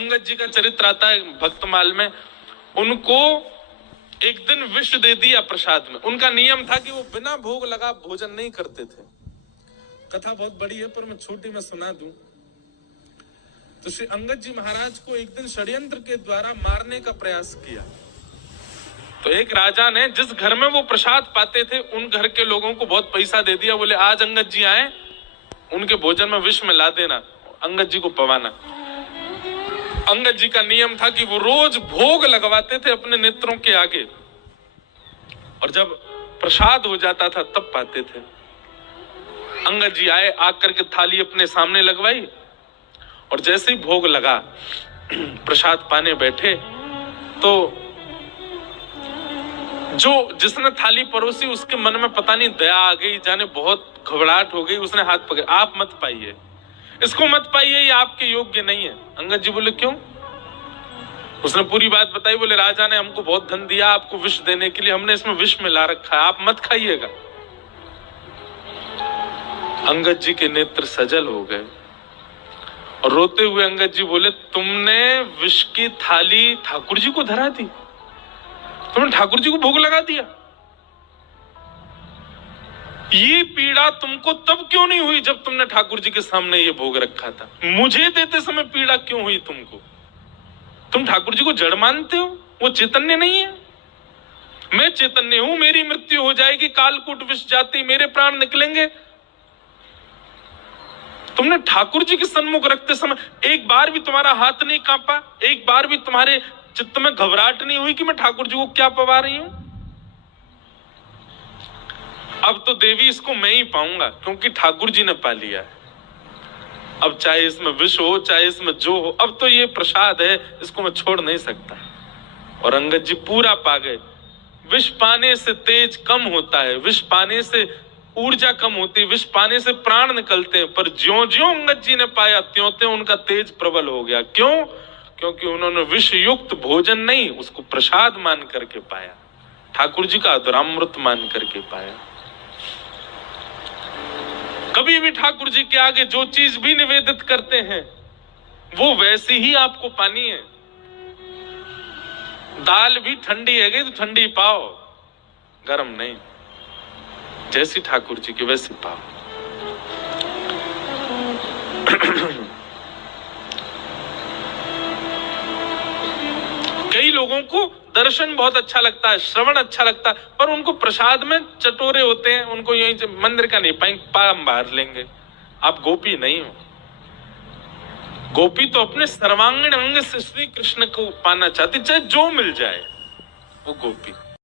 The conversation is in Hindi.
अंगद जी का चरित्र आता है भक्तमाल में। उनको एक दिन विष दे दिया प्रसाद में। उनका नियम था कि वो बिना भोग लगा भोजन नहीं करते थे। कथा बहुत बड़ी है पर मैं छोटी में सुना दूं। तो श्री अंगद जी महाराज को एक दिन षड्यंत्र के द्वारा मारने का प्रयास किया। तो एक राजा ने जिस घर में वो प्रसाद पाते थे उन घर के लोगों को बहुत पैसा दे दिया। बोले आज अंगद जी आए, उनके भोजन में विष मिला देना, अंगद जी को पवाना। अंगद जी का नियम था कि वो रोज भोग लगवाते थे अपने नेत्रों के आगे, और जब प्रसाद हो जाता था तब पाते थे। अंगद जी आए, आकर के थाली अपने सामने लगवाई, और जैसे ही भोग लगा प्रसाद पाने बैठे तो जो जिसने थाली परोसी उसके मन में पता नहीं दया आ गई, जाने बहुत घबराहट हो गई। उसने हाथ पकड़, आप मत पाइए, इसको मत पाइए, ये आपके योग्य नहीं है। अंगद जी बोले क्यों? उसने पूरी बात बताई। बोले राजा ने हमको बहुत धन दिया आपको विष देने के लिए, हमने इसमें विष मिला रखा है, आप मत खाइएगा। अंगद जी के नेत्र सजल हो गए और रोते हुए अंगद जी बोले तुमने विष की थाली ठाकुर जी को धरा दी, तुमने ठाकुर जी को भोग लगा दिया। ये पीड़ा तुमको तब क्यों नहीं हुई जब तुमने ठाकुर जी के सामने ये भोग रखा था? मुझे देते समय पीड़ा क्यों हुई तुमको? तुम ठाकुर जी को जड़ मानते हो, वो चैतन्य नहीं है। मैं चैतन्य हूं, मेरी मृत्यु हो जाएगी, कालकूट विष जाति, मेरे प्राण निकलेंगे। तुमने ठाकुर जी के सन्मुख रखते समय एक बार भी तुम्हारा हाथ नहीं कांपा, एक बार भी तुम्हारे चित्त में घबराहट नहीं हुई कि मैं ठाकुर जी को क्या पवा रही हूं? अब तो देवी इसको मैं ही पाऊंगा क्योंकि ठाकुर जी ने पा लिया है। अब चाहे इसमें विष हो, चाहे इसमें जो हो, अब तो ये प्रसाद है, इसको मैं छोड़ नहीं सकता। और अंगद जी पूरा पा गए। विष पाने से तेज कम होता है, विष पाने से ऊर्जा कम होती है, विष पाने से प्राण निकलते हैं, पर ज्यों-ज्यों अंगद जी ने पाया त्यों-त्यों उनका तेज प्रबल हो गया। क्यों? क्योंकि उन्होंने विष युक्त भोजन नहीं, उसको प्रसाद मान करके पाया, ठाकुर जी का अधरामृत मान करके पाया। कभी भी ठाकुर जी के आगे जो चीज भी निवेदित करते हैं वो वैसी ही आपको पानी है। दाल भी ठंडी है गई तो ठंडी पाओ, गरम नहीं। जैसी ठाकुर जी की वैसी पाओ। कई लोगों को दर्शन बहुत अच्छा लगता है, श्रवण अच्छा लगता है, पर उनको प्रसाद में चटोरे होते हैं, उनको यहीं मंदिर का नहीं पाएंगे, पाम बाहर लेंगे। आप गोपी नहीं हो। गोपी तो अपने सर्वांगीण अंग से श्री कृष्ण को पाना चाहती, चाहे जो मिल जाए, वो गोपी।